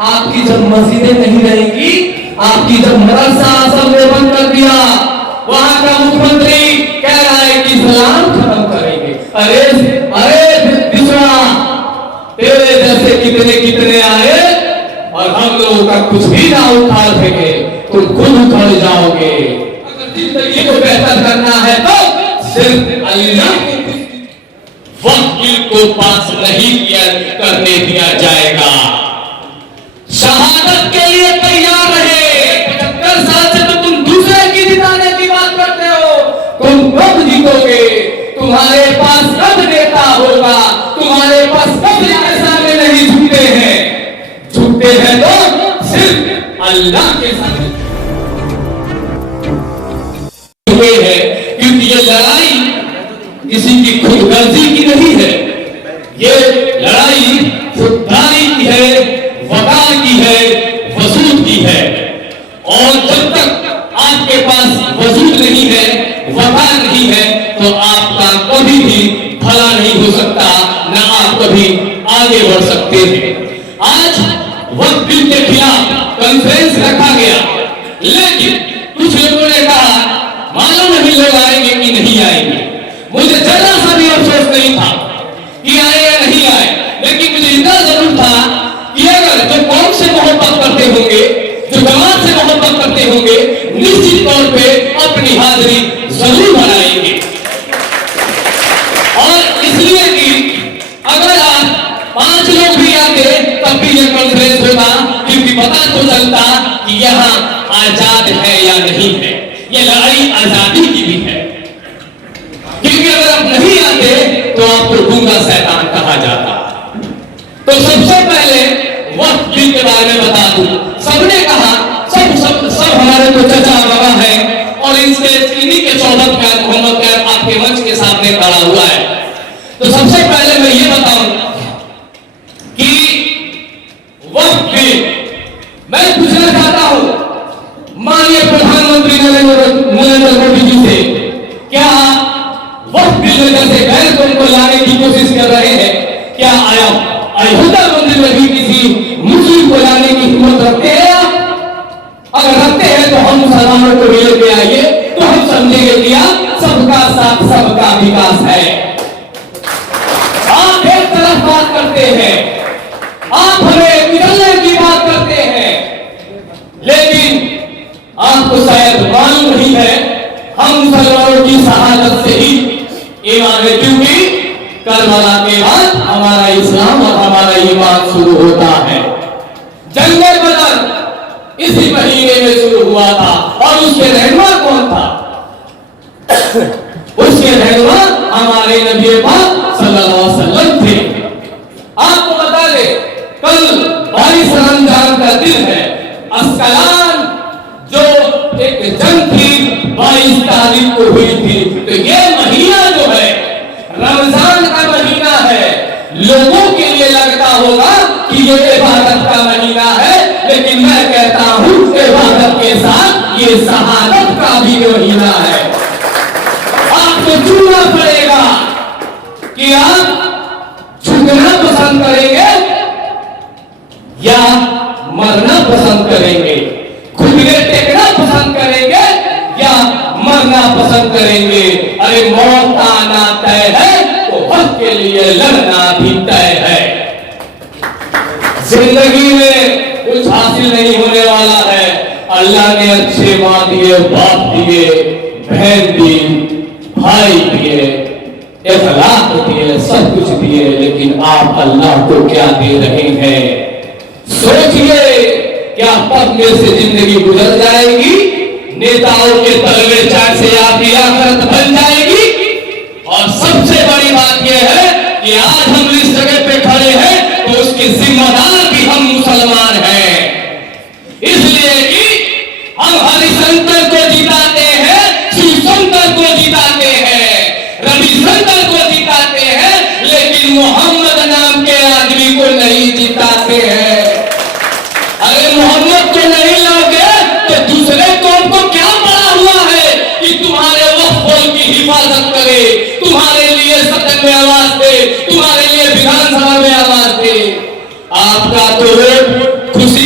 आपकी जब मस्जिदें नहीं रहेंगी, आपकी जब मदरसा सबने बंद कर दिया, वहां का मुख्यमंत्री कह रहा है कि इस्लाम खत्म करेंगे। अरे अरे बिस्वा, तेरे जैसे कितने कितने आए और हम लोगों का कुछ भी ना उखाड़ सके, तुम खुद उखड़ जाओगे। अगर जिंदगी को बेहतर करना है तो सिर्फ अल्लाह वक्त को पास नहीं किया करने दिया जाएगा। शहादत के लिए तैयार रहे। 75 साल से तो तुम दूसरे की जिताने की बात करते हो। तुम कब जीतोगे? तुम्हारे पास कब नेता होगा? तुम्हारे पास कब के सामने नहीं झुकते हैं? झुकते हैं तो सिर्फ अल्लाह के सामने हुए हैं, क्योंकि ये लड़ाई किसी की खुदगर्जी की नहीं है। ये लड़ाई खुददारी की है, वकार की है, वजूद की है। और जब तक आपके पास वजूद नहीं है, वकार नहीं है, तो आपका कभी भी भला नहीं हो सकता, ना आप कभी आगे बढ़ सकते हैं। आज वक्त बिल के खिलाफ कॉन्फ्रेंस रखा गया, लेकिन कुछ लोगों ने कहा मालूम नहीं लोग आएंगे कि नहीं आएंगे। मुझे जरा सा भी अफसोस नहीं था कि आए या नहीं आए, लेकिन मुझे इतना जरूर था कि अगर जो कौम से मोहब्बत करते होंगे, जो जमात से मोहब्बत करते होंगे, निश्चित तौर पे अपनी हाजिरी जरूर बनाएंगे। और इसलिए कि अगर आप 5 लोग भी आते तब भी यह कॉन्फ्रेंस होगा, क्योंकि पता तो चलता कि यहाँ आजाद है या नहीं है। यह लड़ाई आजादी की भी है, क्योंकि अगर आप नहीं आते तो आपको गूंगा शैतान कहा जाता। तो सबसे पहले वक्त बिल के बारे में बता दूं। सबने कहा सब हमारे तो चचा बाबा है और इनसे इन्हीं के सोहबत में मोहम्मद कैफ आपके मंच के सामने खड़ा हुआ है। तो सबसे पहले मैं ये बताऊं कि वक्त बिल मैं पूछना चाहता हूं माननीय प्रधानमंत्री नरेंद्र मोदी जी से, क्या वक्त बिल जैसे गैर कौम को लाने की कोशिश कर रहे हैं? क्या अयोध्या मंदिर में भी किसी मुस्लिम को लाने की हिम्मत रखते हैं आप? अगर रखते हैं तो हम मुसलमानों को भी लेके आइए, तो हम समझेंगे कि आप सबका साथ सबका विकास है। आप एक तरफ बात करते हैं, आप हमें निकलने की बात करते हैं, लेकिन आपको शायद मालूम नहीं है हम मुसलमानों की शहादत से ही ईमान है, क्योंकि करबला के बाद हमारा इस्लाम और हमारा ईमान शुरू होता है। जंगे बदर इसी महीने में शुरू हुआ था और उसके रहनुमा कौन था? उसके रहनुमा हमारे नबी पाक सल्लल्लाहु अलैहि वसल्लम थे। आपको बता दे, कल 22 रमजान का दिन है। अस्कलान जो एक जंग थी 22 तारीख को हुई थी। तो ये महीना जो है रमजान का महीना है। लोगों के लिए लगता होगा कि ये इबादत का महीना है, लेकिन मैं कहता हूं इबादत के साथ ये शहादत का भी महीना है। आपको चुनना पड़ेगा कि आप झुकना पसंद करेंगे या मरना पसंद करेंगे, घुटने टेकना पसंद करेंगे या मरना पसंद करेंगे। अरे मौत आना तय है तो हक के लिए लड़ना भी तय है। जिंदगी में कुछ हासिल नहीं होने वाला है। अल्लाह ने अच्छे माँ दिए, बाप दिए, बहन दी, भाई दिए, इखलाक दिए, सब कुछ दिए, लेकिन आप अल्लाह को क्या दे रहे हैं? सोचिए, क्या पद में से जिंदगी गुजर जाएगी? नेताओं के तलवे चाट से आपकी आखिरत बन जाएगी? और सबसे बड़ी बात यह है कि आज हम इस जगह पे खड़े हैं तो उसके जिम्मेदार भी हम मुसलमान हैं। इसलिए कि हम हरिशंकर को जिताते हैं, शिवशंकर को जिताते हैं, रविशंकर को जिताते हैं, लेकिन मोहम्मद नाम के आदमी को नहीं जिताते हैं। अरे मोहम्मद को नहीं लाओगे तो दूसरे कौम को क्या पड़ा हुआ है कि तुम्हारे वक्फ बोर्ड की हिफाजत करे, तुम्हारे लिए सदन में आवाज दे, तुम्हारे लिए विधानसभा में आवाज दे। आपका तो वोट खुशी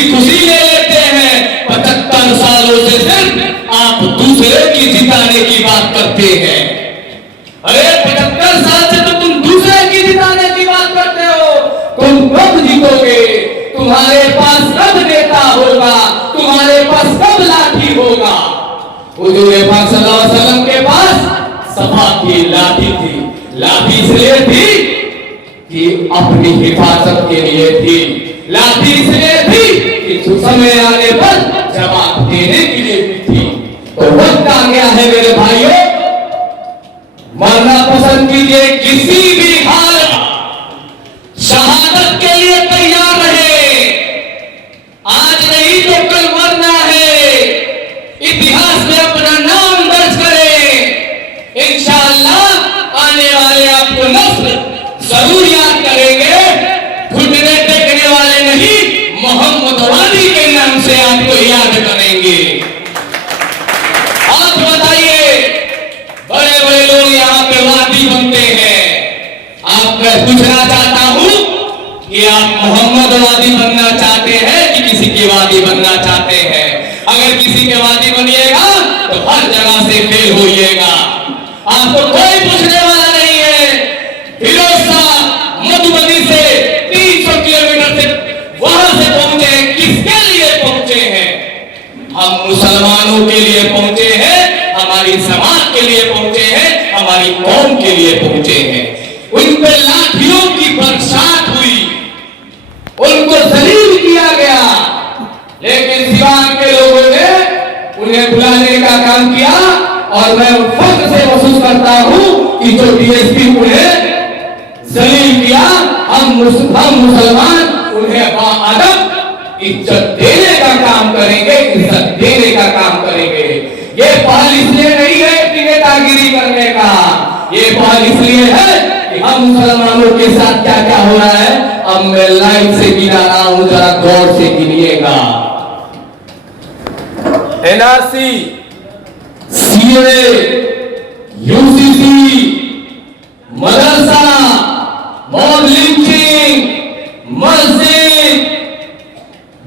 हुजूर पाक सल्लल्लाहु अलैहि वसल्लम के पास सफा की लाठी थी। लाठी इसलिए थी कि अपनी हिफाजत के लिए थी। लाठी इसलिए थी कि समय आने पर जवाब देने के लिए भी थी। तो वक्त आ गया है मेरे भाइयों, मरना पसंद कीजिए किसी भी हाल में, शहादत के लिए तैयार रहे। आज नहीं तो कल मरना है, इतिहास में अपना नाम दर्ज करें। इंशाअल्लाह आने वाले आपको नस्ल जरूर याद करेंगे। घुटने टेकने वाले नहीं, मोहम्मद वाली के नाम से आपको याद करेंगे। आप बताइए, बड़े बड़े लोग यहाँ पे वादी बनते हैं। आप मैं पूछना चाहता हूं कि आप मोहम्मद वादी बनना चाहते हैं कि किसी के वादी बनना चाहते हैं? अगर किसी के वादी बनिएगा तो हर जगह से फेल होइएगा। आपको कोई पूछने वाला नहीं है। फिरोज शाह मधुबनी से 300 किलोमीटर से वहां से पहुंचे हैं, किसके लिए पहुंचे हैं? हम मुसलमानों के लिए पहुंचे हैं, हमारी समाज के लिए पहुंचे हैं, हमारी कौम के लिए पहुंचे हैं। उन पे लाठियों की बरसात हुई, उनको जलील किया गया, लेकिन सिवान के लोगों ने उन्हें बुलाने का काम किया। और मैं फख्र से महसूस करता हूं कि जो डीएसपी उन्हें जलील किया, हम मुसलमान उन्हें बाअदब इज्जत देने का काम करेंगे, इज्जत देने का काम करेंगे। ये पहल इसलिए नहीं है कि नेतागिरी करने का, ये पहल इसलिए है कि हम मुसलमानों के साथ क्या क्या हो रहा है। अब मैं लाइन से गिना रहा हूं, जरा गौर से गिनिएगा। एनआरसी, सीए, यूसीसी, मदरसा, मॉब लिंचिंग, मस्जिद,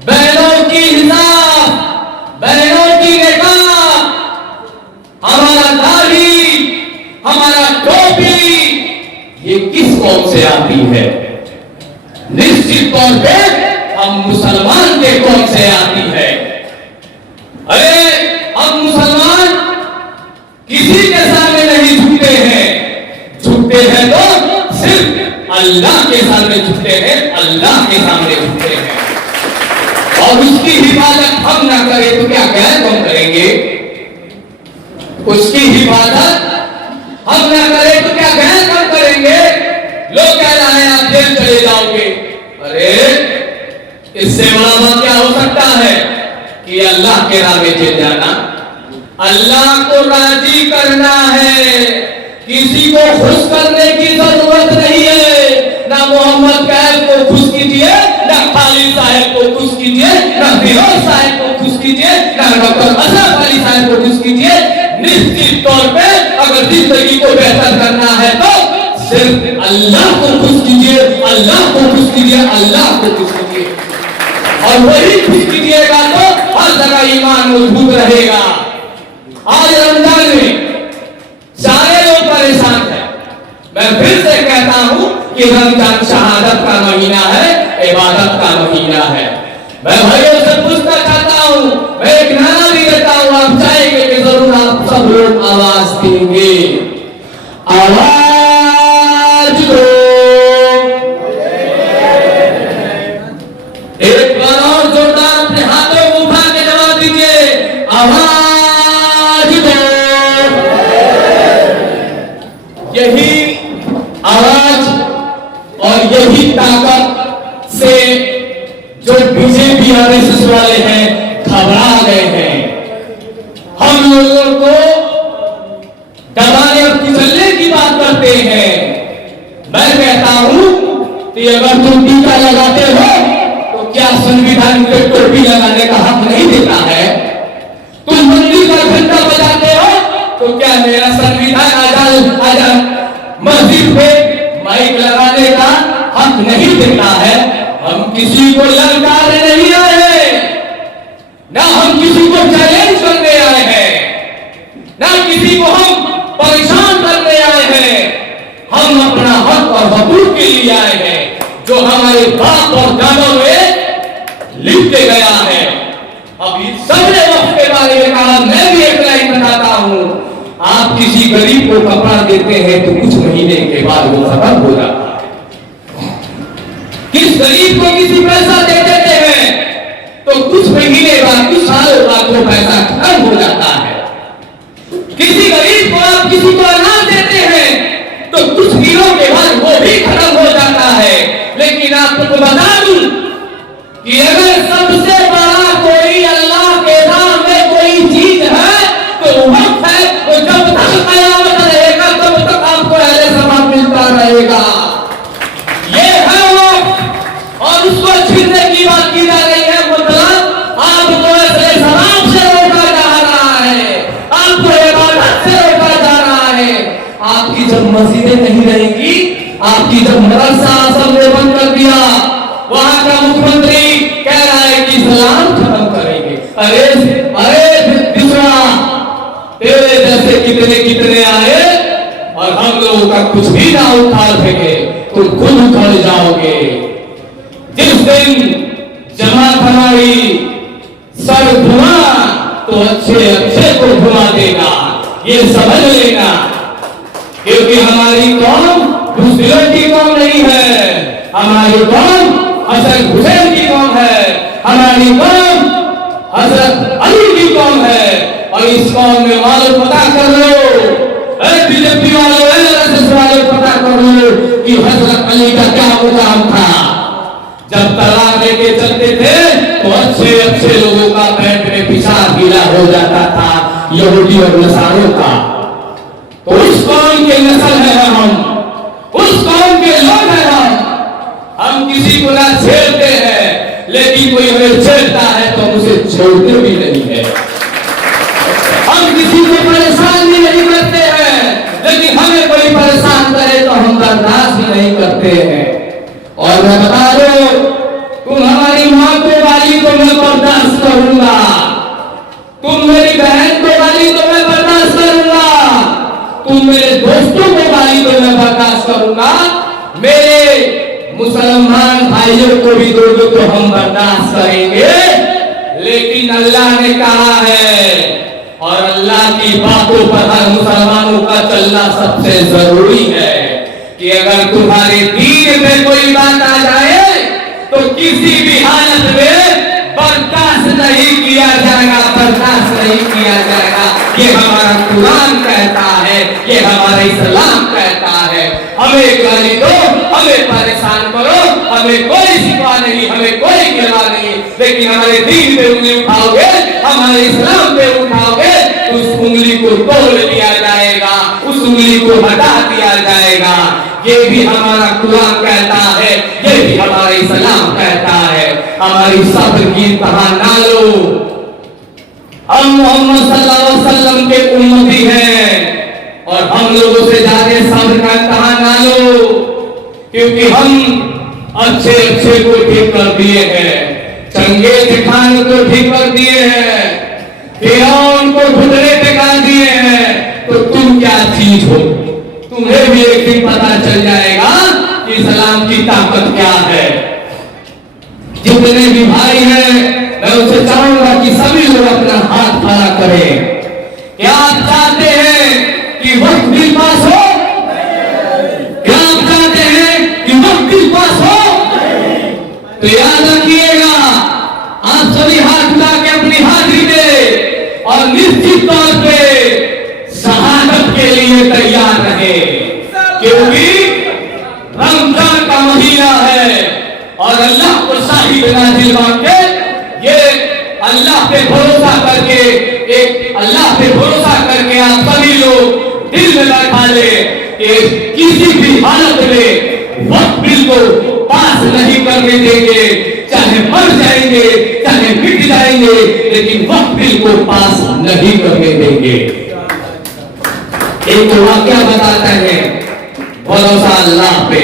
बहनों की हिजाब, बहनों की निकाह, हमारा दाढ़ी, हमारा टोपी, ये किस कौम से आती है? निश्चित तौर पे हम मुसलमान के कौम से आती है। अरे हम मुसलमान किसी के सामने नहीं झुकते हैं, झुकते हैं तो सिर्फ अल्लाह के सामने झुकते हैं, अल्लाह के सामने झुकते हैं। और उसकी हिफाजत हम ना करें तो क्या गैर कौन करेंगे? उसकी हिफाजत हम ना करें तो क्या गैर कौन करेंगे? लोग कह रहे हैं आप जेल चले जाओगे। अरे इससे बड़ा बात क्या हो सकता है कि अल्लाह के राह में जेल जाना? अल्लाह को राजी करना है, किसी को खुश करने की जरूरत नहीं है। ना मोहम्मद कैल को खुश कीजिए, ना खालिद साहब को खुश कीजिए, ना फिरोज साहब को खुश कीजिए, ना डॉक्टर अशरफ अली साहब को खुश कीजिए। निश्चित तौर पे अगर जिंदगी को बेहतर करना है तो सिर्फ अल्लाह को खुश कीजिए, अल्लाह को खुश कीजिए, अल्लाह को खुश कीजिए। और वही खुश कीजिएगा तो हर जगह ईमान मजबूत रहेगा। आज रमजान में सारे लोग परेशान हैं। मैं फिर से कहता हूं कि रमजान शहादत का महीना है, इबादत का महीना है। मैं भाइयों से पूछना चाहता हूं, मैं एक नारा भी देता हूं, आप चाहेंगे कि जरूर आप सब लोग आवाज देंगे। आवाज दो, एक बार और जोरदार अपने हाथों को उठा के जवाब दीजिए, आवाज दो। यही आवाज और यही ताकत से जो बीजेपी आरएसएस वाले हैं घबरा गए हैं। हम लोगों को दबाने और कुचलने की बात करते हैं। मैं कहता हूं कि अगर तुम टीका लगाते हो तो क्या संविधान पे टोपी लगाने का हक नहीं देता है? तुम मंदिर का घंटा बजाते हो तो क्या मेरा संविधान आजाद मस्जिद पे माइक लगाने का हक नहीं देता है? हम किसी को ललकारने नहीं आए हैं, ना हम किसी को चैलेंज करने आए हैं, ना किसी को हम परेशान करने आए हैं। हम अपना हक और हकूक के लिए आए हैं, जो हमारे बाप और दादा में लिख के गया है। अब सबने वक्त के बारे में कहा, मैं भी एक लाइन बताता हूं। आप किसी गरीब को कपड़ा देते हैं तो कुछ महीने के बाद वो खत्म हो जाता है। किस गरीब को किसी पैसा दे देते हैं तो कुछ महीने बाद, कुछ सालों बाद वो पैसा खत्म हो जाता है। किसी गरीब को आप किसी को अनाज देते हैं तो कुछ दिनों के बाद वो भी खत्म हो जाता है। लेकिन आपको बता दूं कि अगर सबसे बड़ा कोई अल्लाह के नाम में कोई चीज है तो वक्त है। तो जब तक कयामत रहेगा तब तक आपको अहले सवाब मिलता रहेगा। ये है वक्त और उसको छीनने की बात की जा रही है। मतलब आपको अहले सवाब से रोका जा रहा है, आपको इबादत से रोका जा रहा है। आपकी जब मस्जिदें नहीं रहेंगी, आपकी जब मदरसा सबने बंद कर दिया, वहां का मुख्यमंत्री कह रहा है कि इस्लाम खत्म करेंगे। अरे दूसरा, तेरे जैसे कितने कितने आए और हम लोगों का कुछ भी ना उखाड़ सके, तुम खुद उखड़ जाओगे। जिस दिन जमात हमारी सर धुआं तो अच्छे अच्छे को धुआं देगा, ये समझ लेना। क्योंकि हमारी कौम बुज़दिलों की कौम नहीं है, हमारी कौम हसन हुसैन की कौम है, हमारी कौम हजरत अली की कौम है। और इस कौम में वालों पता कर लो, बीजेपी वालों, आरएसएस वालों पता कर लो कि हजरत अली का क्या मुकाम था। जब तलवार लेके चलते थे तो अच्छे अच्छे लोगों का पैंट में पेशाब गीला हो जाता था, यहूदी और नसारों का। तो उस कौम के नस्ल है हम, उस कौम के लोग हैं हम किसी को ना छेड़ते हैं, लेकिन कोई हमें छेड़ता है तो हम उसे छोड़ते भी नहीं है। हम किसी को परेशान भी नहीं करते हैं, लेकिन हमें कोई परेशान करे तो हम बर्दाश्त भी नहीं करते हैं। और मैं बता दो, तुम हमारी माँ को गाली तो मैं बर्दाश्त करूंगा, तुम मेरी बहन को गाली तो मैं बर्दाश्त करूंगा, तुम मेरे दोस्तों को गाली तो मैं बर्दाश्त करूंगा, मेरे मुसलमान भाइयों को भी दो दो तो हम बर्दाश्त करेंगे। लेकिन अल्लाह ने कहा है और अल्लाह की बातों पर हर मुसलमानों का चलना सबसे जरूरी है कि अगर तुम्हारे दीन में कोई बात आ जाए तो किसी भी हालत में बर्दाश्त नहीं किया जाएगा, बर्दाश्त नहीं किया जाएगा। ये हमारा कुरान कहता है, ये हमारा इस्लाम कहता है। हमें गाली दो, हमें परेशान करो, हमें कोई शिकवा नहीं, हमें कोई गिला नहीं, लेकिन हमारे दीन पे उंगली उठाओगे, हमारे इस्लाम पे उठाओगे, उस उंगली को तोड़ दिया जाएगा, उस उंगली को हटा दिया जाएगा। ये भी हमारा कुरान कहता है, ये भी हमारा इस्लाम कहता है। हमारी सब्र की इंतहा ना लो। हम मोहम्मद सल्लल्लाहु अलैहि वसल्लम के उम्मती हैं और हम लोगों से ज्यादा सब्र का इंतहा ना लो, क्योंकि हम अच्छे अच्छे को ठीक कर दिए हैं, चंगेज खान को ठीक कर दिए हैं, फिरौन को घुटने टिका दिए हैं। तो तुम क्या चीज हो? तुम्हें भी एक दिन पता चल जाएगा कि इस्लाम की ताकत क्या है। जितने भी भाई हैं, मैं उनसे चाहूंगा कि सभी लोग अपना हाथ खड़ा करें। क्या आप चाहते हैं कि वक्त भी पास हो? क्या आप चाहते हैं कि वक्त भी पास हो? तो याद रखिएगा, आप सभी हाथ उठा के अपनी हाजिरी दे और निश्चित तौर पे शहादत के लिए तैयार रहे, क्योंकि रमजान का महीना है और अल्लाह को शाही नाज़िल मांगे। ये अल्लाह पे भरोसा करके, एक अल्लाह पे भरोसा करके आप सभी लोग दिल में बैठा ले कि किसी भी हालत में वक्त बिल को पास नहीं करने देंगे, चाहे मर जाएंगे, चाहे मिट जाएंगे, लेकिन वक्त बिल को पास नहीं करने देंगे। एक वाक्या बताते हैं, भरोसा अल्लाह पे।